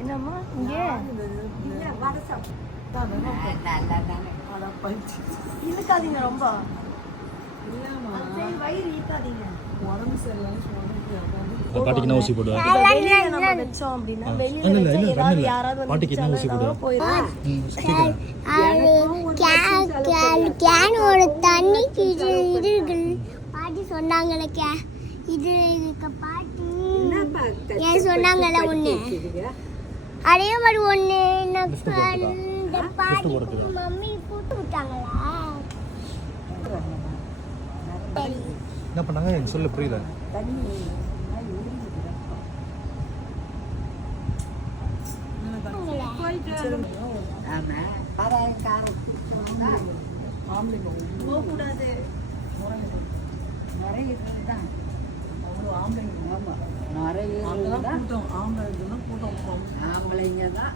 என்னம்மா இங்க இழுக்காதீங்க ரொம்ப. வயிறு ஈக்காதீங்க. உடம்பு பாட்டிக்கு என்ன ஊசி போடுவா? நம்ம வெச்சோம் அப்படின்னா வெளியில யாராவது கேனோட தண்ணி பாட்டி சொன்னாங்களே இது பாட்டி ஏன் சொன்னாங்கல்ல ஒண்ணு அதே மாதிரி ஒண்ணு இந்த பாட்டி மம்மி போட்டு விட்டாங்களா? என்ன பண்ணாங்க எனக்கு சொல்ல புரியல. போகக்கூடாது. ஆம்பளைங்க தான்